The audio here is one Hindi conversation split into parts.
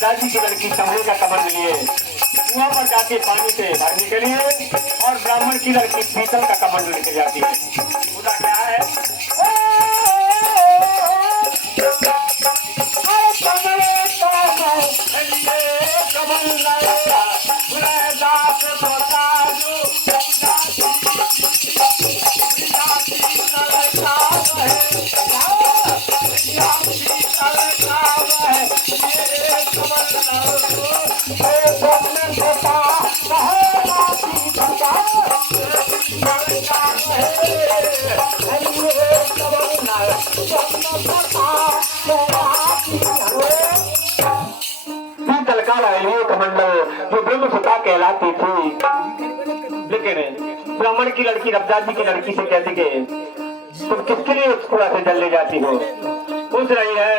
दादी की लड़की चमड़े का कमल लिए कुआं पर जाके पानी से भरने के लिए और ब्राह्मण की लड़की पीतल का कमल लेके जाती है। पूरा क्या है? जो ब्रह्मसुता कहलाती थी, लेकिन ब्राह्मण की लड़की रबदादी की लड़की से कहती कि तुम किसके लिए उस कुआं से जल ले जाती हो? पूछ रही है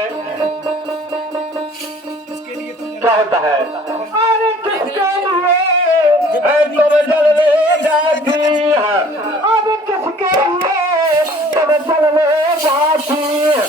क्या होता है? अरे किसके लिए तुम जल ले जाती है? अब किसके लिए तुम जल ले जाती है?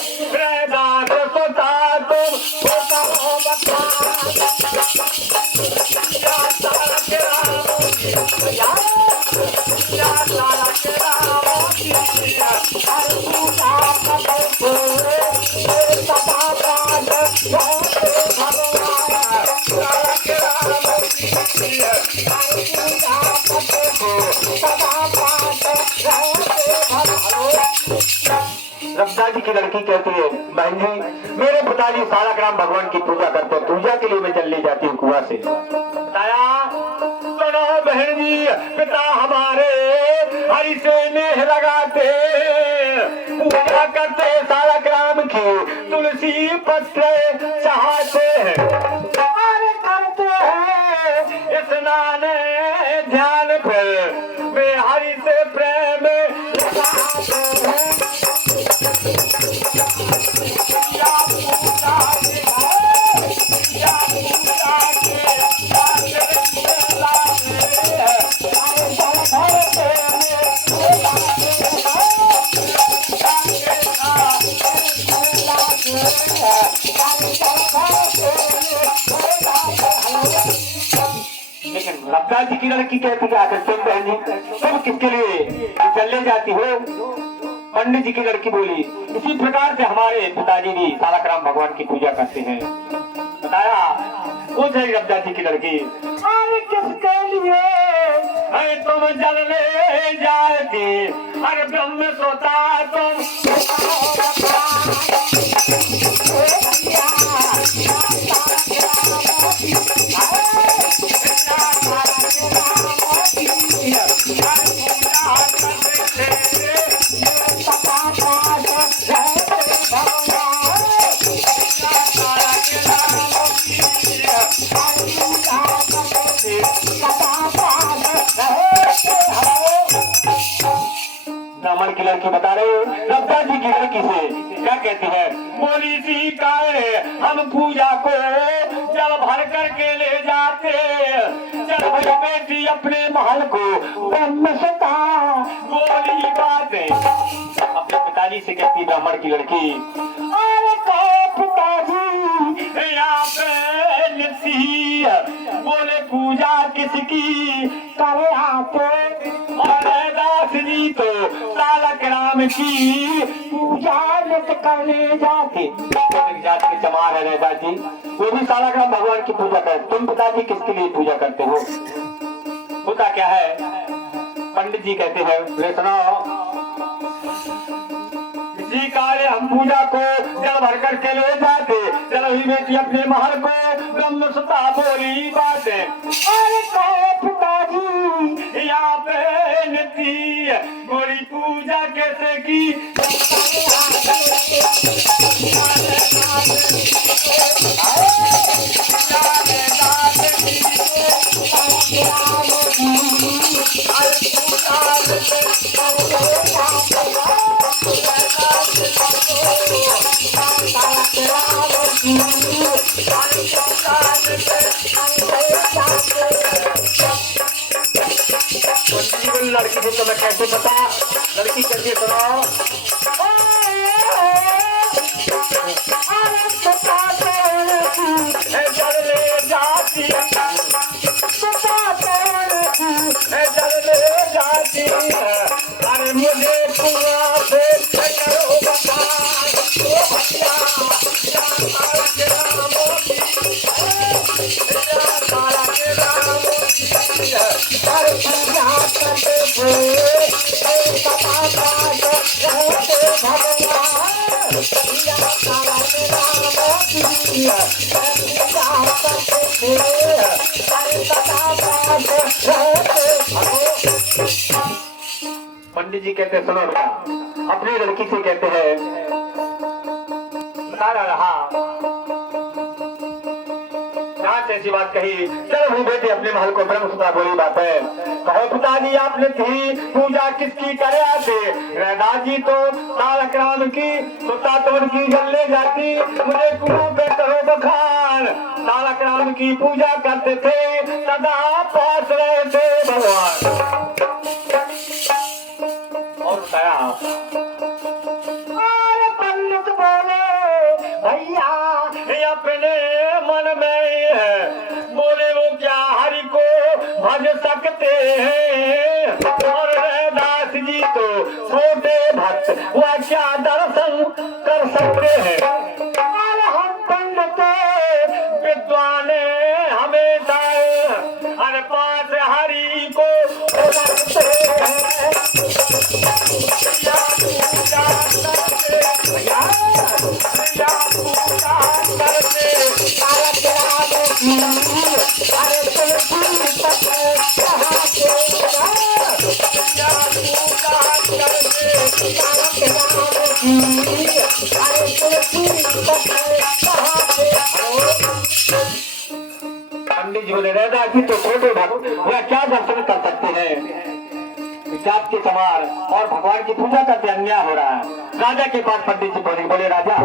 रबदादी की लड़की कहती है बहन जी मेरे पिताजी सालाग्राम भगवान की पूजा करते हैं, पूजा के लिए मैं जल ले जाती हूँ कुआं से। बताया सुनो बहन जी, पिता हमारे हरि से नेह लगाते पूजा करते सालाग्राम की तुलसी पत्र चाहते हैं, करते हैं स्नान ध्यान पर वे हरि से प्रेम लगाते हैं। रबदादी की लड़की कहती है आकर तुम बहन जी तुम किसके लिए जलने जाती हो? पंडित जी की लड़की बोली इसी प्रकार से हमारे पिताजी भी सालाग्राम भगवान की पूजा करते हैं। बताया पूछ रही रबदादी की लड़की अरे किसके लिए अरे तुम जलने जाती? अरे ब्रह्म सोता तुम ब्राह्मण की लड़की बता रहे हो रबदादी की लड़की से क्या कहती है? बोली सी काहे हम पूजा को जल भर करके ले जाते, जल भर बेटी अपने महल को ब्रह्मसुता बोली बातें। अपने पिताजी से कहती ब्राह्मण की लड़की अरे पिताजी यहाँ पे लिखी बोले पूजा किसकी करे आते और दास जी राम की पूजा नित करने जाते। एक जात के चमार है रैदा जी, वो भी सालाग्राम भगवान की पूजा करते। तुम पिताजी किसके लिए पूजा करते हो? होता क्या है, पंडित जी कहते हैं, बोले सुनो, इसी कार्य हम पूजा को जल भर करके ले जाते। चलो ही बेटी अपने महल को ब्रह्म सुता बोली बातें। अरे कहो पिताजी यहाँ पे नती गोरी पूजा कैसे की? लड़की से तुम्हें कैसे पता? लड़की कैसे सुनाओ? अरे मुझे कुआं से करो बखान, ओ भैया तारा के राम तारा के राम। अरे पूजा करते थे भगवान तारा के राम पूजा करते थे। पंडित जी कहते सुनो बेटा, अपनी लड़की से कहते हैं, बता रहा ऐसी बात कही। चलो भी बेटे अपने महल को ब्रह्म सुता बोली बात है। कहो पिताजी आपने थी पूजा किसकी करे आते? दादाजी तो सालग्राम की सुता तोड़ की जलने जाती, मुझे कुआं पे करो बखान। सालग्राम की पूजा करते थे, सदा पास रहे थे भगवान। और बताया, अरे पंडित बोले भैया अपने मन में बोले वो क्या हरि को भज सकते हैं? और दास जी तो छोटे भक्त, वह क्या दर्शन कर सकते हैं? अरे हम पंडित विद्वान हमेशा अरे पास हरि को रखते हैं। पंडित जी बोले राजा जी तो छोटे भक्त, वह क्या दर्शन कर सकते हैं? जात के सवार और भगवान की पूजा करते अन्याय हो रहा है। राजा के पास पंडित जी बोले राजा,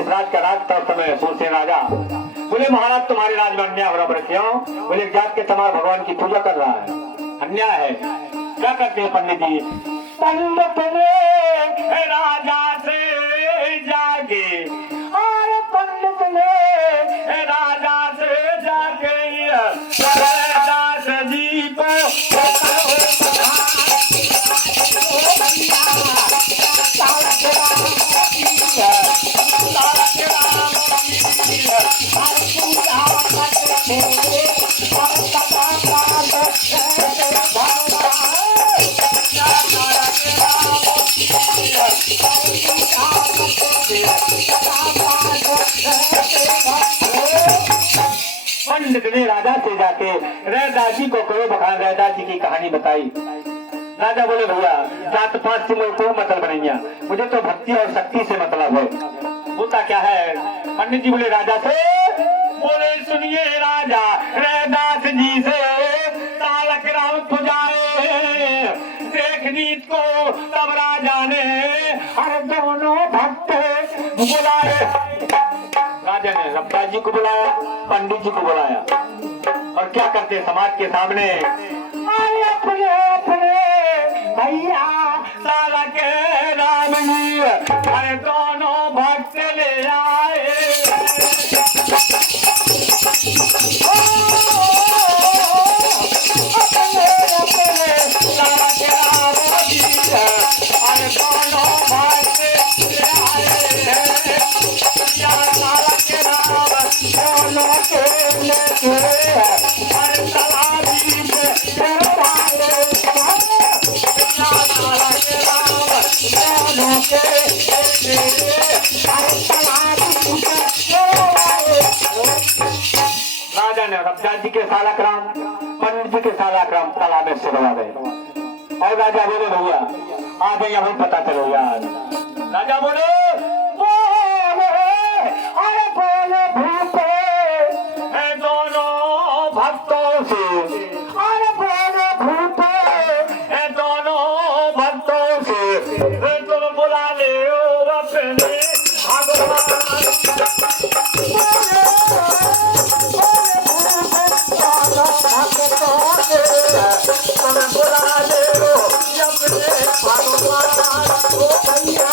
इस राज का राज तो समय सोचे राजा। बोले महाराज तुम्हारे राज में अन्याय हो रहा है। क्यों? बोले जात के सवार भगवान की पूजा कर रहा है, अन्याय है। क्या करते हैं पंडित जी? पंडित ने राजा से जाके, और पंडित ने राजा से जाके दास जी को पंडित ने राजा से जाके रैदासी को करो बखान रैदासी की कहानी बताई। राजा बोले भैया जात पात से कोई मतलब नहीं है, मुझे तो भक्ति और शक्ति से मतलब है। होता क्या है? पंडित जी बोले राजा से, बोले सुनिए राजा रैदास जी से सालग्राम पुजारे देखनी को। तब राजा ने हर दोनों भक्त बुलाए। राजा ने रब्बा जी को बुलाया, पंडित जी को बुलाया, और क्या करते समाज के सामने, अरे अपने अपने भैया साला के राम जी अरे दोनों भक्त ले आए। अपने अपने साला के राम जी अरे दोनों के अरे तलाबी के वाले साला के राम दोनों के अरे तलाबी के राजा ने रफ्तार जी के सालाक्राम पंडित जी के सालाक्राम तालाब में सिरवा गए और राजा बोले भैया आ गए हमें पता चलो यार। राजा बोले अरे बोले भूखे हैं दोनों भक्तों से अरे बोले भूखे हैं दोनों भक्तों से तुम बुला ले अपने भगवान बुला ले अपने भगवान ओ भैया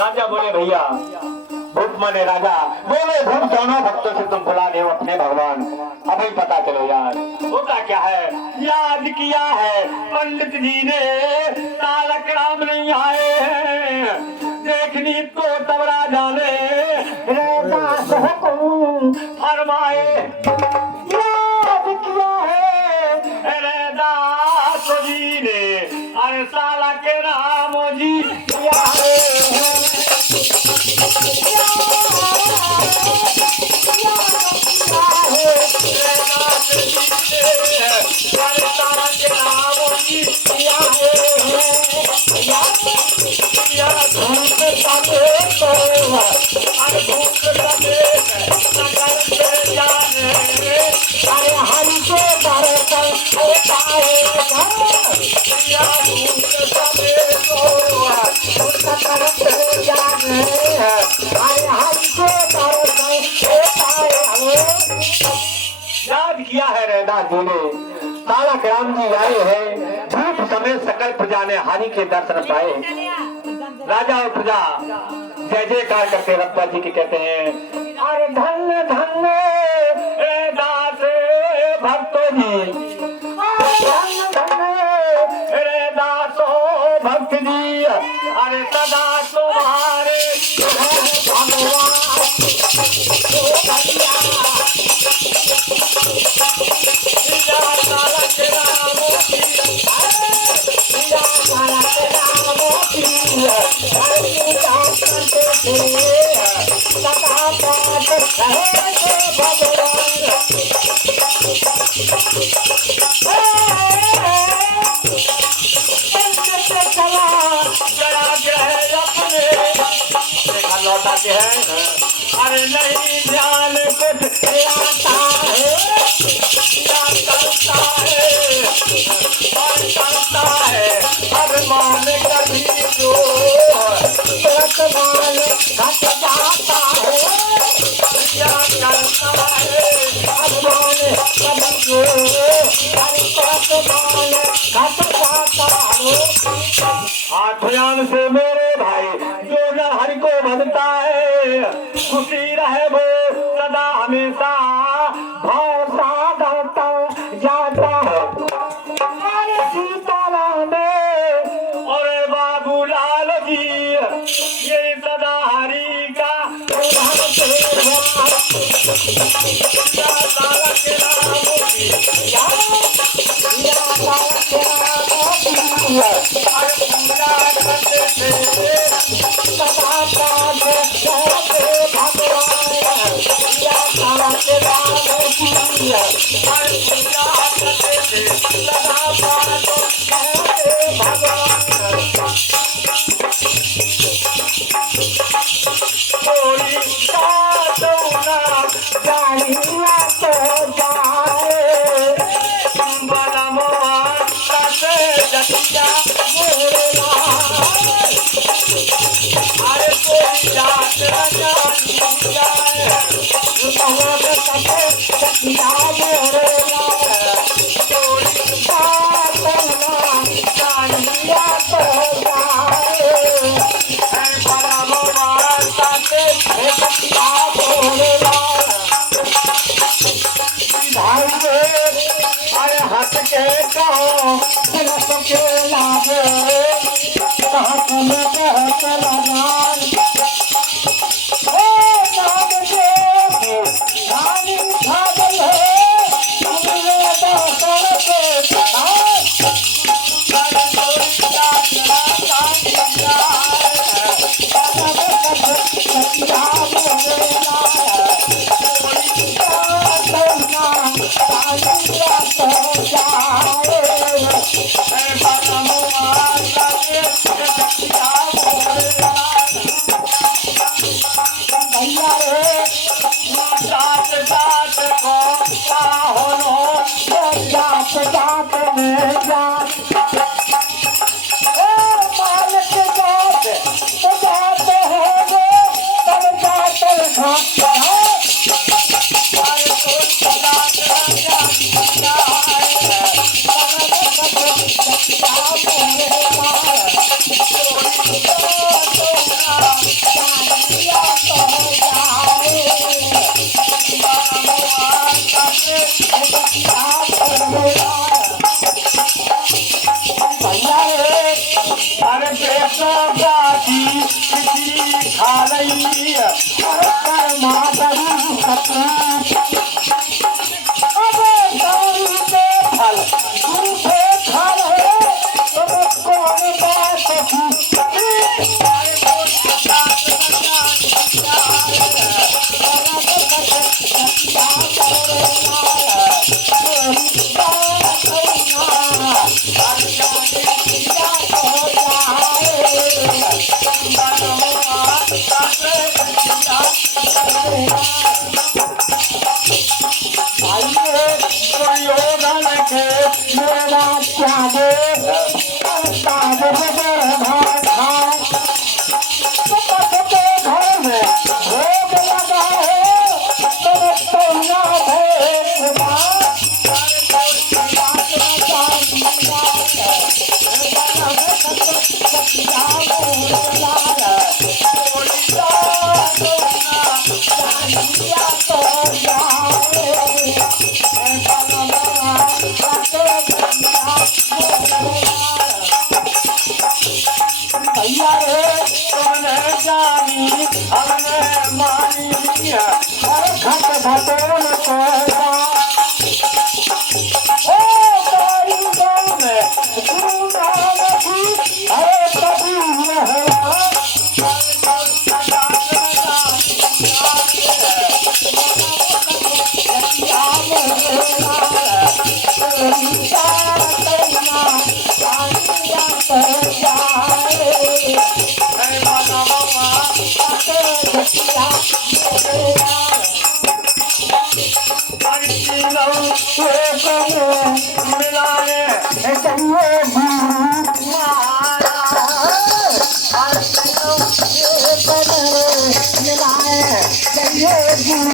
राजा बोले भैया भूत माने राजा बोले भूत दोनों भक्तों से तुम बुला ले अपने भगवान अभी पता चलो यार होता क्या है। याद किया है पंडित जी ने तारकराम नहीं आए हैं देखनी तो तब राजा ने दास हुकुम फरमाए। याद किया है दास जी ने अरे साला के राम जी किया है अरे हरि के दर्शन होता है याद किया है रैदास जी ने तारकराम जी आए हैं धूप समेत सकल प्रजा ने हरि के दर्शन पाए। राजा और प्रजा जय जयकार करते रफ्तार जी के कहते हैं अरे धन्य धन्य दास भक्तों जी धन्य धन्य रे दासो भक्त जी अरे सदा तुम्हारे भगवान लौटाते हैं अरे नहीं ध्यान कुछ आता है क्या करता है अभिमान कभी जो वर्तमान घट जाता है क्या करता है अभिमान कभी जो वर्तमान घट जाता है। हाथ से मेरे भाई जो न हरि को भजता है खुशी रहे वो सदा हमेशा भाव साधता जाता है। अरे सीताराम और बाबूलाल जी ये सदा हरि का कोई जाना जानिया तो जाए हंस के कहो दिल के लागे कहाँ तुम कहत लगान ओ नाम के रानी छागल है तुमने दासन के